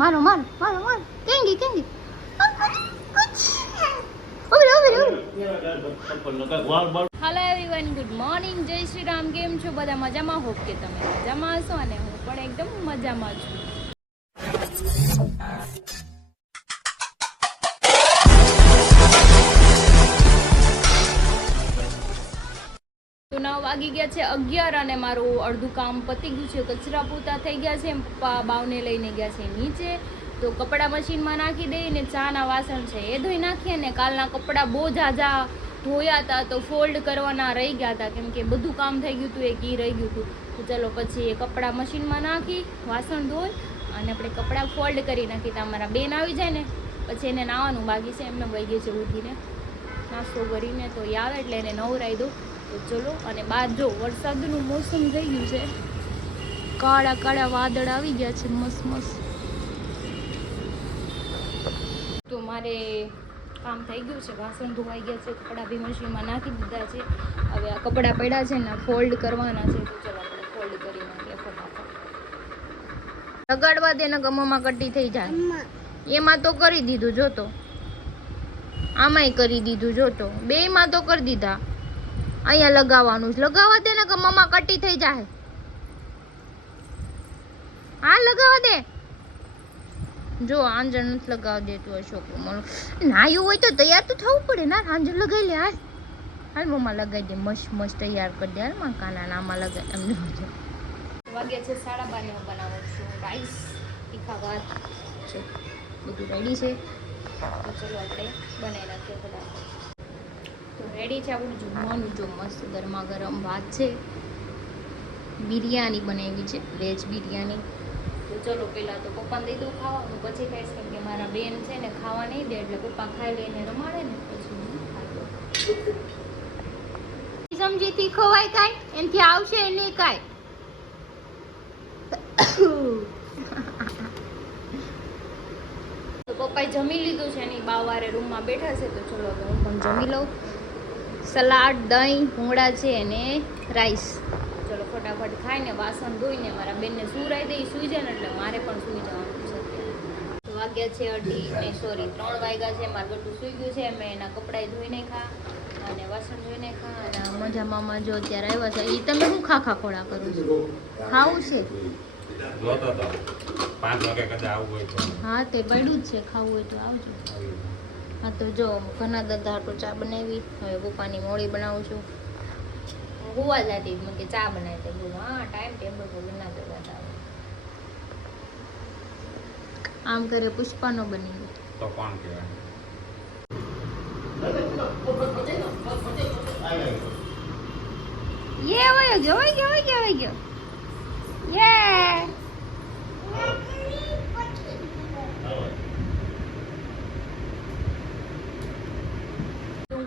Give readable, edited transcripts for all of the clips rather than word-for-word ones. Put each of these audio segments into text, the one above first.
મારો મારો મારો મારો કેંગી કેંગી હેલો એવરીવન, ગુડ મોર્નિંગ, જય શ્રી રામ. કેમ છો બધા? મજામાં? હોપ કે તમે મજામાં હશો અને હું પણ એકદમ મજામાં છું. તો 9 વાગી ગયા છે 11 અને મારું અડધું કામ પતી ગયું છે. કચરા પૂતા થઈ ગયા છે. પપ્પા બાવને લઈને ગયા છે નીચે, તો કપડાં મશીનમાં નાખી દઈને ચાના વાસણ છે એ ધોઈ નાખીએ. ને કાલના કપડાં બહુ ઝાઝા ધોયા હતા તો ફોલ્ડ કરવાના રહી ગયા હતા, કેમ કે બધું કામ થઈ ગયું હતું, એક ઈ રહી ગયું હતું. તો ચલો પછી એ કપડાં મશીનમાં નાખી, વાસણ ધોઈ અને આપણે કપડાં ફોલ્ડ કરી નાખી. તો અમારા બેન આવી જાય ને પછી એને નાવાનું બાકી છે. એમને વહી ગઈ છે ઉઠીને નાસ્તો કરીને, તો એ આવે એટલે એને નવરાઈ દો. તો ચલો, અને બહાર જો વરસાદનું મોસમ થઈ ગયું છે, કાળા કાળા વાદળ આવી ગયા છે મસ્ત મસ્ત. તો મારે કામ થઈ ગયું છે, વાસણ ધોવાઈ ગયા છે, કપડાં બી મશીનમાં નાખી દીધા છે. હવે આ કપડાં પડ્યા છે ને ફોલ્ડ કરવાના છે, તો ચલો આપણે ફોલ્ડ કરી નાખીએ ફટાફટ. લગાડવા દે ને ગમોમાં કટ્ટી થઈ જાય. એમાં તો કરી દીધું જોતો, આમાંય કરી દીધું જોતો, બેયમાં તો કરી દીધા. અહીંયા લગાવવાનું છે, લગાવવા દે ને ગમોમાં કટ્ટી થઈ જાય. હા લગાવવા દે. જો આંજણ નથી લગાવવા દેતું અશોક નાયું હોય તો તૈયાર તો થવું પડે ને. આંજણ લગાવી લે. હાલ હાલ મમ્મા લગાવી દે, મસ્ત મસ્ત તૈયાર કરી દે. હાલ માં કાના નામાં લગાવી એમને વાગ્યા છે 12:30. હું બનાવું છું રાઈસ, તીખા ભાત છે, બધું રેડી છે. તો ચલો આપણે બનાવી નાખીએ ફટાફટ. તો રેડી છે આપણું જમવાનું. જો મસ્ત ગરમા ગરમ ભાત છે, બિરયાની બનાવી છે, વેજ બિરયાની. તો ચલો પહેલાં તો પપ્પાને દઈ દઉં ખાવા, હું પછી ખાઈશ, કેમ કે મારા બેન છે ને ખાવા નહીં દે, એટલે પપ્પા ખાઈ લઈને રમાડે ને પછી હું ખાઈ લઉં. સમજીથી ખવાય કાંઈ એનાથી આવશે નહીં કાંઈ. તો પપ્પાએ જમી લીધું છે, એની બાવારે રૂમમાં બેઠા છે. તો ચલો હવે હું પણ જમી લઉં. સલાડ, દહીં, ભૂંગળા છે અને રાઈસ. ચલો ફટાફટ ખાઈને વાસણ ધોઈને મારા બેનને સુરાઈ દઈ, સૂઈ જાય ને એટલે મારે પણ સૂઈ જવાનું છે. તો વાગ્યા છે 3 વાગ્યા છે. મારું બધું સૂઈ ગયું છે. મેં એના કપડાં ધોઈને ખા અને વાસણ ધોઈને ખા. અને મજા મામા જો અત્યારે આવ્યા છે. એ તમે શું ખાખા ખોળા કરો છો? ખાવું છે? હા તે પડ્યું જ છે, ખાવું હોય તો આવજો. હા તો જો ઘણા દાદા તો ચા બનાવી. હવે પપ્પાની મોડી બનાવું છું. હોવા જતી મને કે ચા બનાવી દે. બોલો હા ટાઈમ ટેબલ પર બનાવતો હતા. આમ કરે પુષ્પાનો બની ગયો તો કોણ કહેવાય? યે વયો ગયો વયો ગયો વયો ગયો વયો ગયો યે.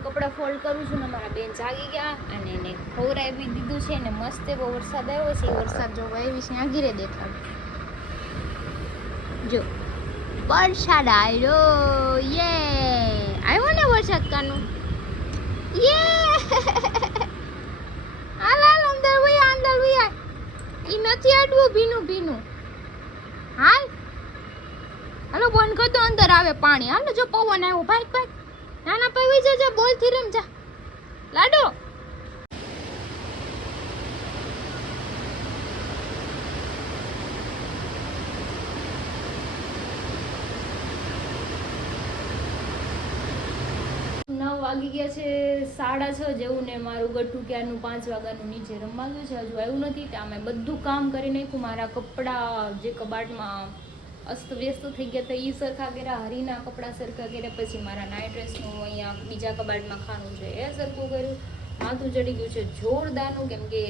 કપડાં ફોલ્ડ કરું છું ને મારા બેન જાગી ગયા અને એને ખવડાવી દીધું છે ને મસ્ત એવો વરસાદ આવ્યો છે. વરસાદ જો આવી છે આગીરે દેખાડ. જો વરસાદ આવ્યો. યે આવ્યો ને વરસાદ કાનું. યે હાલ હાલ અંદર વયા અંદર વયા. ઈ નથી આડવું ભીનું ભીનું. હાલ હાલો બંધ કર દો, અંદર આવે પાણી. હાલો જો પવન આવ્યો ભાઈ ભાઈ. નાના પવી જજો, બોલ થી રમ જા લાડો. વાગી ગયા છે 6:30 જેવું ને મારું ગઠ્ઠું ક્યારનું 5 વાગ્યાનું નીચે રમવા ગયું છે. હજુ આવ્યું નથી. ત્યાં મેં બધું કામ કરી નાખ્યું. મારા કપડાં જે કબાટમાં અસ્ત વ્યસ્ત થઈ ગયા હતા એ સરખા કર્યા, હરીના કપડાં સરખા કર્યા, પછી મારા નાઇટ ડ્રેસનું અહીંયા બીજા કબાટમાં ખાનું છે એ સરખું કર્યું. માથું ચડી ગયું છે જોરદારનું, કેમ કે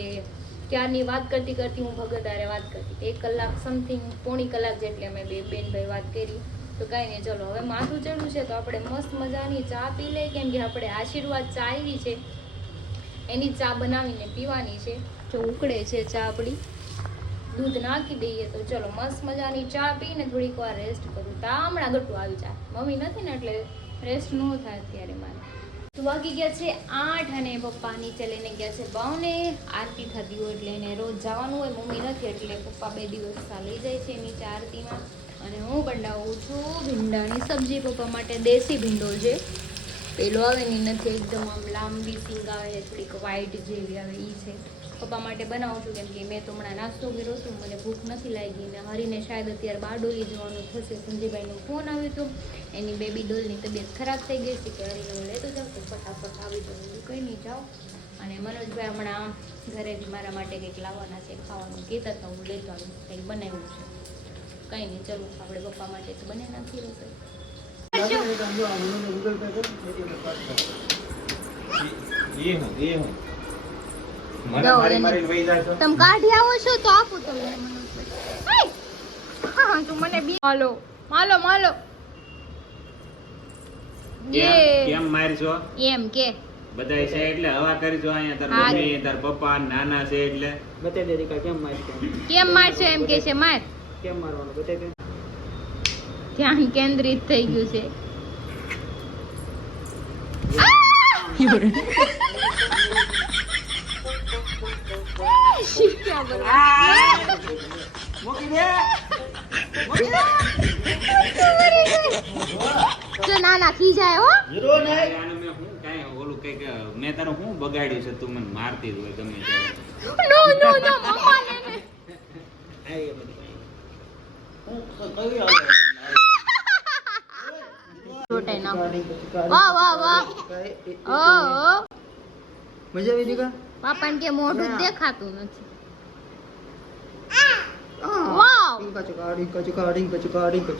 ક્યારની વાત કરતી કરતી હું ભગતારે વાત કરતી 1 કલાક સમથિંગ, પોણી કલાક જેટલી અમે બે બેન ભાઈ વાત કરી. તો કાંઈ નહીં, ચલો હવે માથું ચડ્યું છે તો આપણે મસ્ત મજાની ચા પી લઈએ, કેમ કે આપણે આશીર્વાદ ચા આવી છે એની ચા બનાવીને પીવાની છે. જો ઉકળે છે ચા આપણી, દૂધ નાખી દઈએ. તો ચલો મસ્ત મજાની ચા પીને થોડીક વાર રેસ્ટ કરું. તો હમણાં ગટું આવી જાય. મમ્મી નથી ને એટલે રેસ્ટ ન થાય અત્યારે મારે. વાગી ગયા છે 8 અને પપ્પા નીચે લઈને ગયા છે બાવને. આરતી થતી હોય એટલે એને રોજ જવાનું હોય, મમ્મી નથી એટલે પપ્પા 2 દિવસ લઈ જાય છે નીચે આરતીમાં. અને હું બનાવું છું ભીંડાની સબ્જી. પપ્પા માટે દેશી ભીંડો છે, પેલો આવે ને નથી, એકદમ આમ લાંબી સિંગ આવે છે, થોડીક વ્હાઈટ જેવી આવે એ છે. પપ્પા માટે બનાવું છું કેમ કે મેં તો હમણાં નાસ્તો કર્યો હતો, મને ભૂખ નથી લાગી. ને હરીને શાયદ અત્યારે બારડોલી જવાનું થશે. સંજયભાઈનો ફોન આવ્યો હતો, એની બેબી ડોલની તબિયત ખરાબ થઈ ગઈ છે કે હરીને હું લેતો જાઉં તો ફટાફટ આવી જાઉં, કંઈ નહીં જાઓ. અને મનોજભાઈ હમણાં ઘરે મારા માટે કંઈક લાવવાના છે ખાવાનું કહેતા હતા, હું લેતો આવીશ. કંઈક બનાવ્યું છે, કંઈ નહીં, ચલો આપણે પપ્પા માટે તો બને નાખી રસોઈ. તમે કાઢી આવો છો તો આપું તમને. તું મને માલો માલો માલો કેમ મારજો એમ કે બધાય છે એટલે હવા કરજો. અહીંયા તાર મમ્મી તાર પપ્પા નાના છે એટલે બતાવી દે દીકા કેમ મારશો. કેમ મારશો એમ કે છે. માર કેમ મારવાનું બતાવી દે. ધ્યાન કેન્દ્રિત થઈ ગયું છે. નાના ખી જાય હો. ઓલું કઈક મેં તારું શું બગાડ્યું છે, તું મને મારતી જ હોય ગમે ત્યારે. નો નો નો મમ્મા ને રોટાઈ નાખો. વાહ વાહ વાહ. ઓ મજા આવી દીકા. પાપાને કે મોઢું દેખાતું નથી. વાવ. ડીંકા ચુકા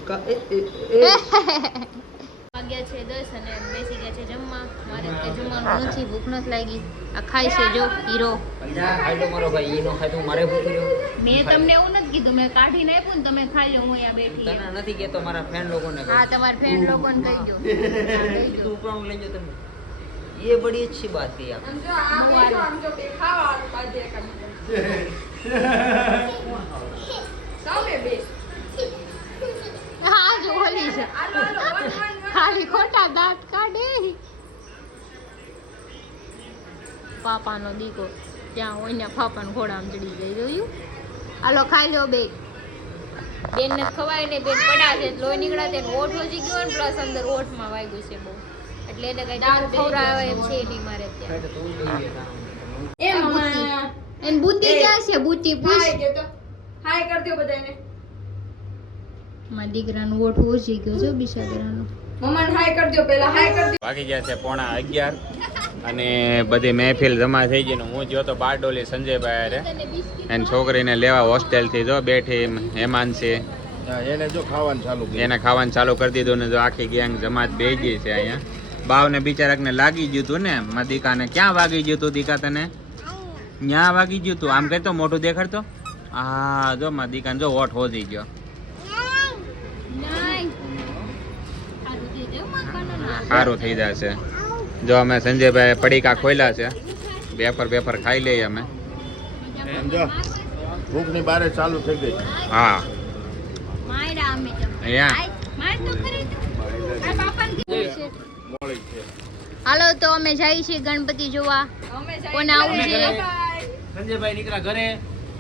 વાગ્યા છે 10 અને બેસી ગયા છે જમવા. મારે તે જમવાનું નથી, ભૂખ નથી લાગી. આ ખાય છે જો હીરો. મારો ભાઈ ઈ નો ખાય તો મારે ભૂખ રહ્યો. મેં તમને એવું નથી કીધું, મેં કાઢીને આપ્યું ને તમે ખાઈ લો. હું અહીંયા બેઠી તને નથી કેતો, મારા ફ્રેન્ડ લોકોને કહું. હા, તમારા ફ્રેન્ડ લોકોને કહી દો. કહી તું દો. ઉપરાંત લઈ જાઓ તમે. ये बड़ी अच्छी बात है आप. હા જો ઓલી છે, ખાલી ખોટા દાંત કાઢે. પાપાનો દીકો ત્યાં હોય ને પાપાને ઘોડામાં ચડી જાય. જોયું? હાલો ખાઈ લો બે. બેન ને ખવાય ને, બેન પડ્યા છે, લોહી નીકળ્યા છે, ઓઠ ઓછી ગયો ને પ્લસ અંદર ઓઠમાં વાગ્યું છે બહુ, એટલે એને કઈ દાળ ખવડાવે એમ છે નહીં મારે ત્યાં. એન બુદ્ધિ ક્યાં છે? બુદ્ધિ પૂછ. હાય કર દો બધાને. મારા દીકરાનો ઓઠ ઓછી ગયો છે બિચારાનો. મમ્માને હાય કર દો, પહેલા હાય કર દો. વાગી ગયા છે 11:15 અને બધી મહેફિલ જમા થઈ ગઈ. હું જો તો બારડોલી સંજયભાઈ હારે એની છોકરીને લેવા હોસ્ટેલથી જો બેઠી હેમાંશી. એને જો ખાવાનું ચાલુ કર્યું. એને ખાવાનું ચાલુ કરી દીધું ને જો આખી ગેંગ જમાત બેહી ગઈ છે અહીંયા. બાવને બિચારાકને લાગી ગયું તું ને, મારા દીકાને ક્યાં વાગી ગયું તું? દીકા તને ન્યા વાગી ગયું તું? આમ કહેતો મોઢું દેખાડતો. હા જો મારા દીકાને જો હોઠ હોજી ગયો. સારું થઈ જશે. જો અમે સંજયભાઈ પડીકા ખોલ્યા છે, પેપર ખાઈ લઈએ અમે. એમ જો ભૂખની બારે ચાલુ થઈ ગઈ. હા માયરા અમે અહીંયા માર તો ખરી આ પાપાને કીધું છે. મોળી છે. હાલો તો અમે જઈએ છીએ ગણપતિ જોવા. કોને આવું છે? સંજયભાઈ નીકળ્યા ઘરે.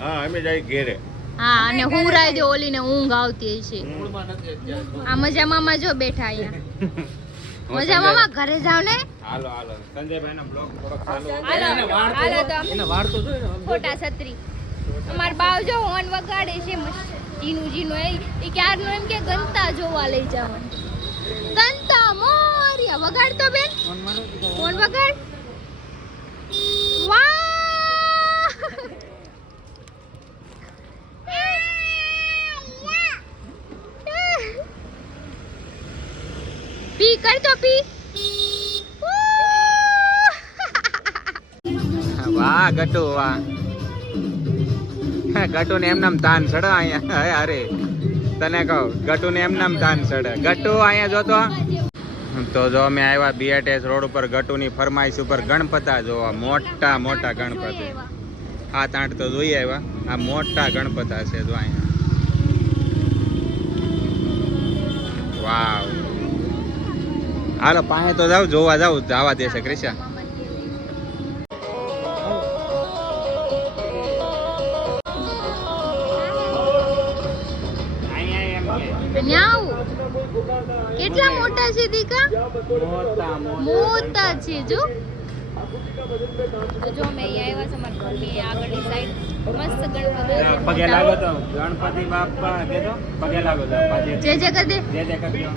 હા અમે જાય ઘેરે. હા, અને હુરાઈ દે ઓલીને ઊંઘ આવતી છે. મૂળમાં નથી અત્યારે. આ મજા મામા જો બેઠા અહીંયા. મજા મામા ઘરે જાવ ને. હાલો સંજયભાઈનો બ્લોગ થોડોક ચાલુ. હાલો તો એને વાળ તો જોઈ ને. ખોટા છત્રી. અમાર બાવ જો હોર્ન વગાડે છે મસ્ત. જીનું એ ક્યારનું એમ કે ગંતા જોવા લઈ જવાનું. ગંતા મોરિયા વગાડ તો બેન. ફોન વગાડ. વાહ! પી કર તો પી. વાહ ગટુ વાહ. ગટુ ને એમ નામ તાન ચડે અહીંયા. અરે તને કહું ગટુ ને એમ નામ તાન ચડે. ગટુ અહીંયા જોતો તો જો અમે આવ્યા બીએટએસ રોડ ઉપર ગટુની ફરમાઈશ ઉપર ગણપતા જોવા. મોટા મોટા ગણપતિ 7-8 તો જોઈ આવ્યા. આ મોટા ગણપતા છે જો અહીંયા. વાવ હાલો પાસે તો જાવ જોવા જાવ જવા દેશે ક્રિશા. કેટલા મોટા છે દીકા? મોટા છે જો. તો જો અમે અહીંયા આવ્યા છે અમારા ઘરની આગળની સાઈડ મસ્ત ગણપતિ. પગે લાગો તો ગણપતિ બાપા દે તો પગે લાગો તો જય જય કર દે. જય જય કરજો.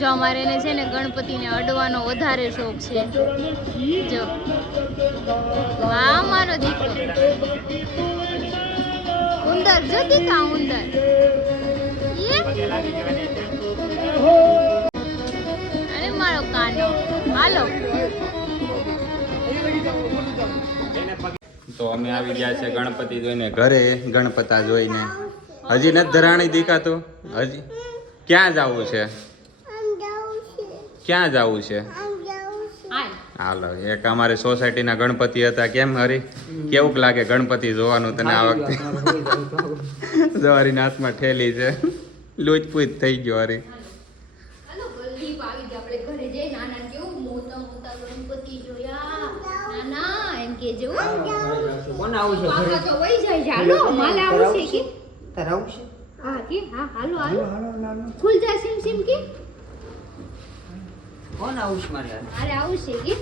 જો અમારે એને છે ને ગણપતિને અડવાનો વધારે શોખ છે. જો વાહ મારો દીકરો. ઉંદર જો દીકા ઉંદર. અરે મારો કાનો. હાલો તો અમે આવી ગયા છે ગણપતિ જોઈને ઘરે. ગણપતા જોઈને હજી નથી ધરાણી દેખાતો. હજી ક્યાં જવું છે? ક્યાં જવું છે? હાલો એક અમારી સોસાયટીના ગણપતિ હતા. કેમ હરી કેવું લાગે ગણપતિ જોવાનું તને આ વખતે? જવારીના હાથમાં ઠેલી છે. લૂચપૂચ થઈ ગયો હરી. હાલો જલ્દી આવી ગયા આપણે ઘરે જઈ. નાના કેવું મોટા મોટા ગણપતિ જોયા. નાના એમ કે જો કોણ આવું છે ઘરે? પાકા તો વઈ જાય છે. હાલો માલે આવશે કે તારે આવું છે? હા કે હા હાલો હાલો ખુલ જા સિમ સિમ કે કોણ આવું છે મારે? અરે આવશે કે